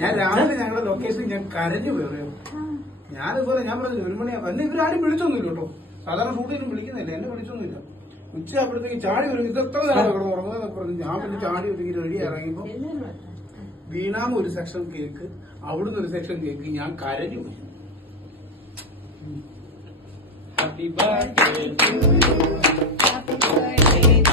ഞാൻ രാവിലെ ഞങ്ങളുടെ ലൊക്കേഷൻ ഞാൻ കരഞ്ഞു പോയോ. ഞാനിതുപോലെ ഞാൻ പറഞ്ഞു 1 മണിയാ. എന്നെ ഇവരാരും വിളിച്ചൊന്നുമില്ല കേട്ടോ. സാധാരണ ഷൂട്ടിനും വിളിക്കുന്നില്ല, എന്നെ വിളിച്ചൊന്നുമില്ല. ഉച്ചയാകുമ്പോഴത്തേക്ക് ചാടി വരും. ഇത് എത്ര നേരം ഇവിടെ ഉറങ്ങുന്നതൊക്കെ പറഞ്ഞു. ഞാൻ പിന്നെ ചാടി ഒരുങ്ങി റെഡി ഇറങ്ങിയപ്പോ വീണാമ ഒരു സെക്ഷൻ കേക്ക്, അവിടുന്ന് ഒരു സെക്ഷൻ കേക്ക്. ഞാൻ കരഞ്ഞു പോയി. Happy birthday to you. Happy birthday.